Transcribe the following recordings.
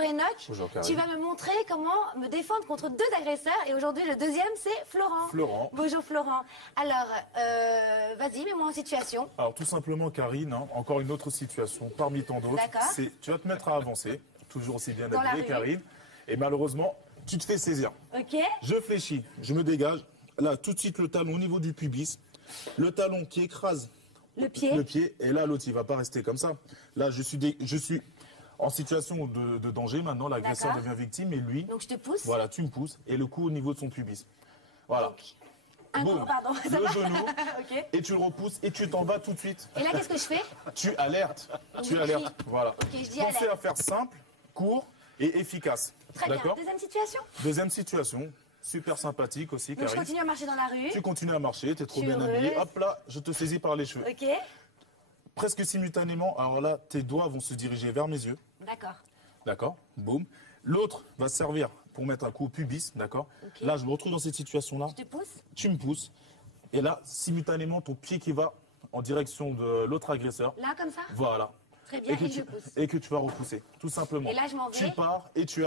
Enoch, Bonjour, tu vas me montrer comment me défendre contre deux agresseurs. Et aujourd'hui, le deuxième, c'est Florent. Florent. Bonjour Florent. Alors, vas-y, mets-moi en situation. Alors tout simplement, Karine, hein, encore une autre situation parmi tant d'autres. C'est tu vas te mettre à avancer, toujours aussi bien habillée, Karine. Et malheureusement, tu te fais saisir. Ok. Je fléchis, je me dégage. Là, tout de suite, le talon au niveau du pubis. Le talon qui écrase le pied. Et là, l'autre, il va pas rester comme ça. Là, je suis en situation de danger maintenant. L'agresseur devient victime et lui... Donc je te pousse. Voilà, tu me pousses. Et le coup au niveau de son pubis. Voilà. Donc, un coup, pardon. Le genou. Okay. Et tu le repousses et tu t'en vas tout de suite. Et là, qu'est-ce que je fais? Tu alertes. Tu alertes. Voilà. Ok, je dis Pensez à faire simple, court et efficace. Très bien. Deuxième situation? Deuxième situation. Super sympathique aussi, donc Karine. Je continue à marcher dans la rue. Tu continues à marcher, tu es trop bien habillée. Hop là, je te saisis par les cheveux. Ok. Presque simultanément, alors là, tes doigts vont se diriger vers mes yeux. D'accord. D'accord, boum. L'autre va servir pour mettre un coup au pubis, d'accord. Okay. Là, je me retrouve dans cette situation-là. Je te pousse. Tu me pousses. Et là, simultanément, ton pied qui va en direction de l'autre agresseur. Là, comme ça? Voilà. Très bien, et je pousse. Et que tu vas repousser, tout simplement. Et là, je m'en vais. Tu pars et tu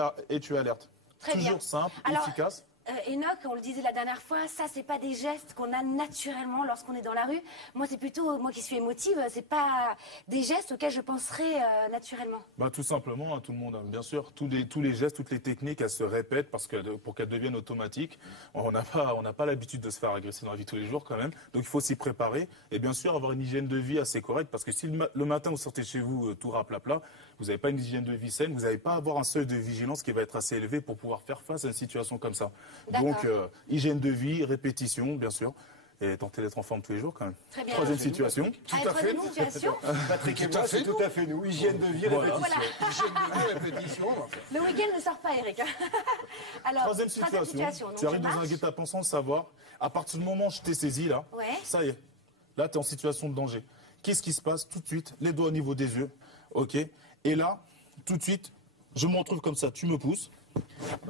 alertes. Très bien. Toujours simple, alors, efficace. Enoch, on le disait la dernière fois, ça c'est pas des gestes qu'on a naturellement lorsqu'on est dans la rue. Moi c'est plutôt, moi qui suis émotive, c'est pas des gestes auxquels je penserais naturellement. Bah tout simplement, hein, tout le monde, bien sûr, tous les gestes, toutes les techniques, elles se répètent parce que pour qu'elles deviennent automatiques, on n'a pas l'habitude de se faire agresser dans la vie tous les jours quand même. Donc il faut s'y préparer et bien sûr avoir une hygiène de vie assez correcte parce que si le matin vous sortez chez vous tout raplapla, vous n'avez pas une hygiène de vie saine, vous n'allez pas avoir un seuil de vigilance qui va être assez élevé pour pouvoir faire face à une situation comme ça. Donc, hygiène de vie, répétition, bien sûr, et tenter d'être en forme tous les jours quand même. Très bien. Troisième situation. Tout à fait. Situation. Patrick et moi, c'est tout à fait nous. Hygiène de vie, répétition. Voilà. Hygiène de vie, répétition. Le week-end ne sort pas, Eric. Alors, troisième situation. Tu arrives dans un guet-apens sans le savoir. À partir du moment où je t'ai saisi, là, ça y est. Là, tu es en situation de danger. Qu'est-ce qui se passe tout de suite? Les doigts au niveau des yeux. OK. Et là, tout de suite, je me retrouve comme ça. Tu me pousses.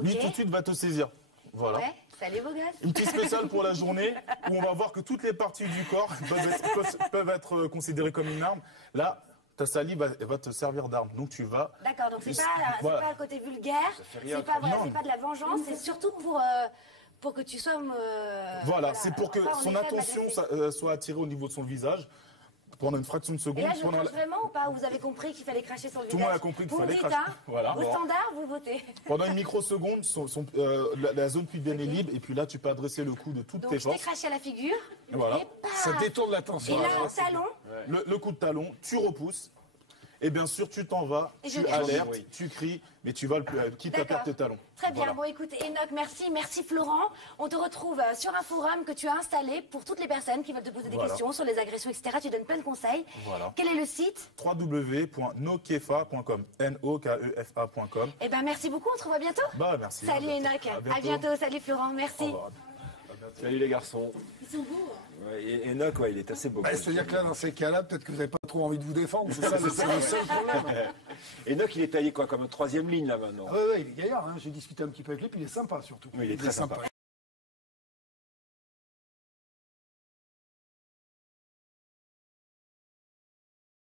Lui, tout de suite, va te saisir. Voilà. Ouais, salut beau gosse. Une petite spéciale pour la journée où on va voir que toutes les parties du corps peuvent être considérées comme une arme. Là, ta salive va te servir d'arme. Donc tu vas... D'accord, donc c'est pas le côté vulgaire, c'est pas de la vengeance, c'est surtout pour que tu sois... voilà, c'est pour que son attention soit attirée au niveau de son visage. Pendant une fraction de seconde. Et là, je crache vraiment ou pas? Vous avez compris qu'il fallait cracher sur le visage? Tout le monde a compris qu'il fallait cracher. Voilà, au standard, vous votez. Pendant une microseconde, la zone pubienne est libre et puis là, tu peux adresser le coup de toutes tes forces. Donc, je t'ai craché à la figure. Voilà. Ça détourne l'attention. Et là, au talon. Le coup de talon, tu repousses. Et bien sûr, tu t'en vas, tu alertes, tu cries, mais tu vas quitte à perdre tes talons. Très bien. Bon, écoute, Enoch, merci Florent. On te retrouve sur un forum que tu as installé pour toutes les personnes qui veulent te poser des questions sur les agressions, etc. Tu donnes plein de conseils. Quel est le site? www.nokefa.com. NOKEFA.com. Eh ben, merci beaucoup. On te revoit bientôt. Bah, merci. Salut Enoch. À bientôt. Salut Florent. Merci. Salut les garçons. Ils sont beaux. Et Enoch, il est assez beau. C'est-à-dire que là, dans ces cas-là, peut-être que vous n'avez pas trop envie de vous défendre. C'est ça, c'est le seul problème. Enoch, il est taillé quoi, comme troisième ligne là maintenant. Oui, il est gaillard. Hein. J'ai discuté un petit peu avec lui, puis il est sympa surtout. Oui, il est très sympa.